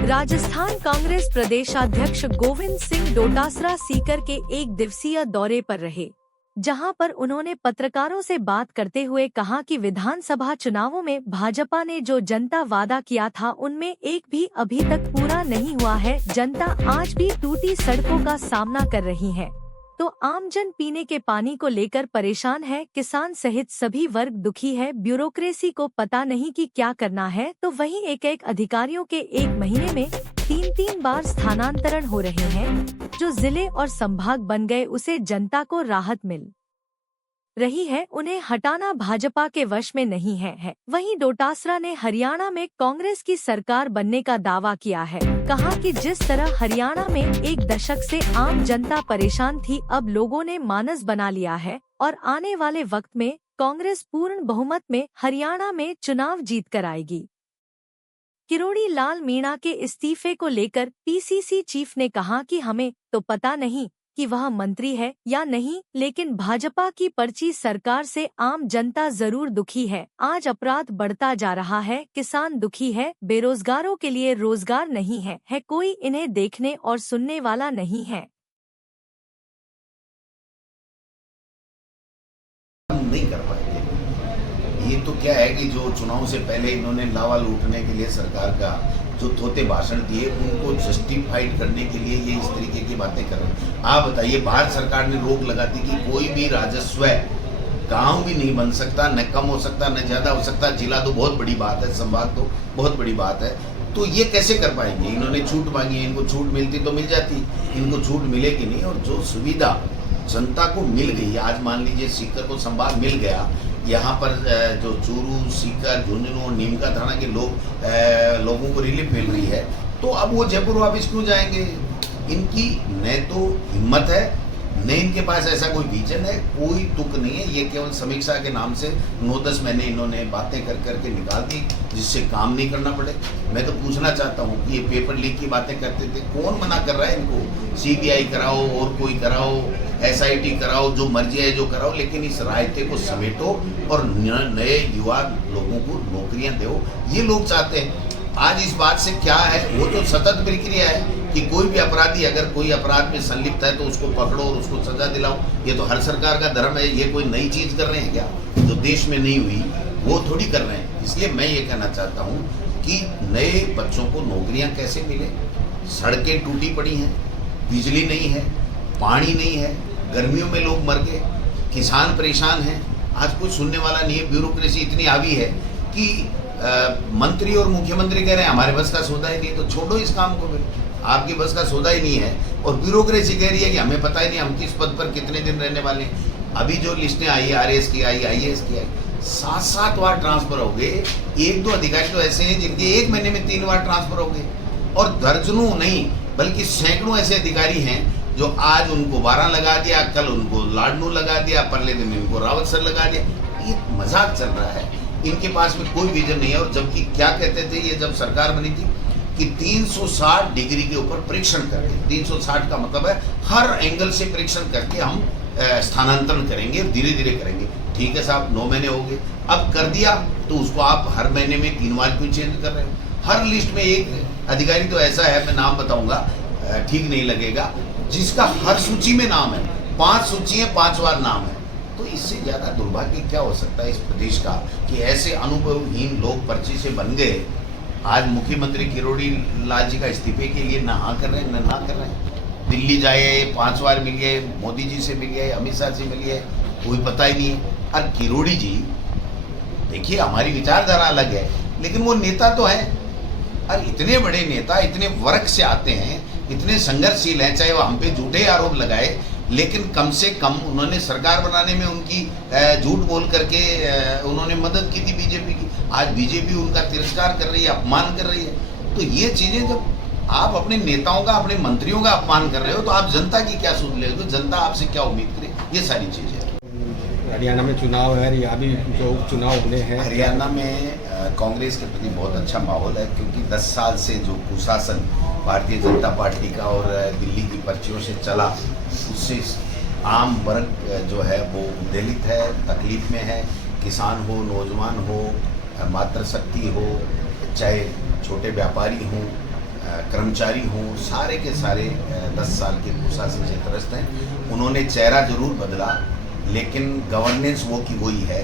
राजस्थान कांग्रेस प्रदेशाध्यक्ष गोविंद सिंह डोटासरा सीकर के एक दिवसीय दौरे पर रहे, जहां पर उन्होंने पत्रकारों से बात करते हुए कहा कि विधानसभा चुनावों में भाजपा ने जो जनता वादा किया था उनमें एक भी अभी तक पूरा नहीं हुआ है। जनता आज भी टूटी सड़कों का सामना कर रही है, तो आमजन पीने के पानी को लेकर परेशान है। किसान सहित सभी वर्ग दुखी है। ब्यूरोक्रेसी को पता नहीं कि क्या करना है, तो वहीं एक अधिकारियों के एक महीने में 3 बार स्थानांतरण हो रहे हैं। जो जिले और संभाग बन गए उसे जनता को राहत मिल रही है, उन्हें हटाना भाजपा के वश में नहीं है। वहीं डोटासरा ने हरियाणा में कांग्रेस की सरकार बनने का दावा किया है। कहा कि जिस तरह हरियाणा में एक दशक से आम जनता परेशान थी, अब लोगों ने मानस बना लिया है और आने वाले वक्त में कांग्रेस पूर्ण बहुमत में हरियाणा में चुनाव जीत कर आएगी। किरोड़ी लाल मीणा के इस्तीफे को लेकर पीसीसी चीफ ने कहा कि हमें तो पता नहीं कि वह मंत्री है या नहीं, लेकिन भाजपा की पर्ची सरकार से आम जनता जरूर दुखी है। आज अपराध बढ़ता जा रहा है, किसान दुखी है, बेरोजगारों के लिए रोजगार नहीं है कोई इन्हें देखने और सुनने वाला नहीं है। नहीं कर पाएंगे। ये तो क्या है कि जो चुनाव से पहले इन्होंने लावा लूटने के लिए सरकार का जो थोते भाषण दिए उनको जस्टिफाइड करने के लिए ये इस तरीके की बातें कर रहे हैं। आप बताइए, भारत सरकार ने रोक लगा दी कि कोई भी राजस्व गांव भी नहीं बन सकता, न कम हो सकता न ज्यादा हो सकता। जिला तो बहुत बड़ी बात है, संभाग तो बहुत बड़ी बात है, तो ये कैसे कर पाएंगे? इन्होंने छूट मांगी है, इनको छूट मिलती तो मिल जाती, इनको छूट मिलेगी नहीं। और जो सुविधा जनता को मिल गई, आज मान लीजिए सीकर को संभाग मिल गया, यहाँ पर जो चूरू, सीकर, झुंझुनू, नीमका थाना के लोगों को रिलीफ मिल रही है, तो अब वो जयपुर वापस क्यों जाएंगे? इनकी न तो हिम्मत है, न इनके पास ऐसा कोई विजन है, कोई तुक नहीं है। ये केवल समीक्षा के नाम से 9-10 महीने इन्होंने बातें कर करके निकाल दी, जिससे काम नहीं करना पड़े। मैं तो पूछना चाहता हूँ कि ये पेपर लीक की बातें करते थे, कौन मना कर रहा है इनको? सीबीआई कराओ और कोई कराओ, एसआईटी कराओ, जो मर्जी है जो कराओ, लेकिन इस रायते को समेटो और नए युवा लोगों को नौकरियां दो, ये लोग चाहते हैं। आज इस बात से क्या है, वो तो सतत प्रक्रिया है कि कोई भी अपराधी अगर कोई अपराध में संलिप्त है तो उसको पकड़ो और उसको सजा दिलाओ। ये तो हर सरकार का धर्म है। ये कोई नई चीज कर रहे हैं क्या जो देश में नहीं हुई? वो थोड़ी कर रहे हैं। इसलिए मैं ये कहना चाहता हूँ कि नए बच्चों को नौकरियां कैसे मिले? सड़कें टूटी पड़ी हैं, बिजली नहीं है, पानी नहीं है, गर्मियों में लोग मर गए, किसान परेशान हैं। आज कोई सुनने वाला नहीं है। ब्यूरोक्रेसी इतनी हावी है कि मंत्री और मुख्यमंत्री कह रहे हैं हमारे बस का सौदा ही नहीं, तो छोड़ो इस काम को। फिर आपकी बस का सौदा ही नहीं है और ब्यूरोक्रेसी कह रही है कि हमें पता ही नहीं हम किस पद पर कितने दिन रहने वाले हैं। अभी जो लिस्टें आई, आरएस की आई, आईएएस की आई, 7-7 बार ट्रांसफर हो गए। 1-2 अधिकारी तो ऐसे हैं जिनके 1 महीने में 3 बार ट्रांसफर हो गए, और दर्जनों नहीं बल्कि सैकड़ों ऐसे अधिकारी हैं जो आज उनको 12 लगा दिया, कल उनको लाडनू लगा दिया, परले दिन इनको रावत सर लगा दिया। ये मजाक चल रहा है। इनके पास में कोई विजन नहीं है। और जबकि क्या कहते थे ये जब सरकार बनी थी कि 360 डिग्री के ऊपर परीक्षण करके, 360 का मतलब है हर एंगल से परीक्षण करके हम स्थानांतरण करेंगे, धीरे धीरे करेंगे। ठीक है साहब, 9 महीने हो गए, अब कर दिया तो उसको आप हर महीने में 3 बार क्यों चेंज कर रहे हो? हर लिस्ट में एक अधिकारी तो ऐसा है, मैं नाम बताऊंगा, ठीक नहीं लगेगा, जिसका हर सूची में नाम है। 5 सूची है, 5 बार नाम है। तो इससे ज्यादा दुर्भाग्य क्या हो सकता है इस प्रदेश का कि ऐसे अनुभवहीन लोग पर्ची से बन गए। आज मुख्यमंत्री किरोड़ी लाल जी का इस्तीफे के लिए ना हाँ कर रहे हैं ना ना कर रहे हैं। दिल्ली जाए, 5 बार मिलिए, मोदी जी से मिलिए, अमित शाह से मिलिए, कोई पता ही नहीं है। और किरोड़ी जी देखिए, हमारी विचारधारा अलग है, लेकिन वो नेता तो है। और इतने बड़े नेता इतने वर्ग से आते हैं, इतने संघर्षशील हैं, चाहे वो हम पे झूठे आरोप लगाए, लेकिन कम से कम उन्होंने सरकार बनाने में उनकी झूठ बोल करके उन्होंने मदद की थी बीजेपी की। आज बीजेपी उनका तिरस्कार कर रही है, अपमान कर रही है। तो ये चीजें जब आप अपने नेताओं का, अपने मंत्रियों का अपमान कर रहे हो, तो आप जनता की क्या सुन रहे हो? तो जनता आपसे क्या उम्मीद करे? ये सारी चीजें। हरियाणा में चुनाव है, यहाँ भी जो चुनाव होने हैं, हरियाणा में कांग्रेस के प्रति बहुत अच्छा माहौल है, क्योंकि 10 साल से जो कुशासन भारतीय जनता पार्टी का और दिल्ली की पर्चियों से चला, उससे आम वर्ग जो है वो दलित है, तकलीफ में है। किसान हो, नौजवान हो, मातृशक्ति हो, चाहे छोटे व्यापारी हों, कर्मचारी हों, सारे के सारे 10 साल के कुशासन से त्रस्त हैं। उन्होंने चेहरा जरूर बदला, लेकिन गवर्नेंस वो की वही है।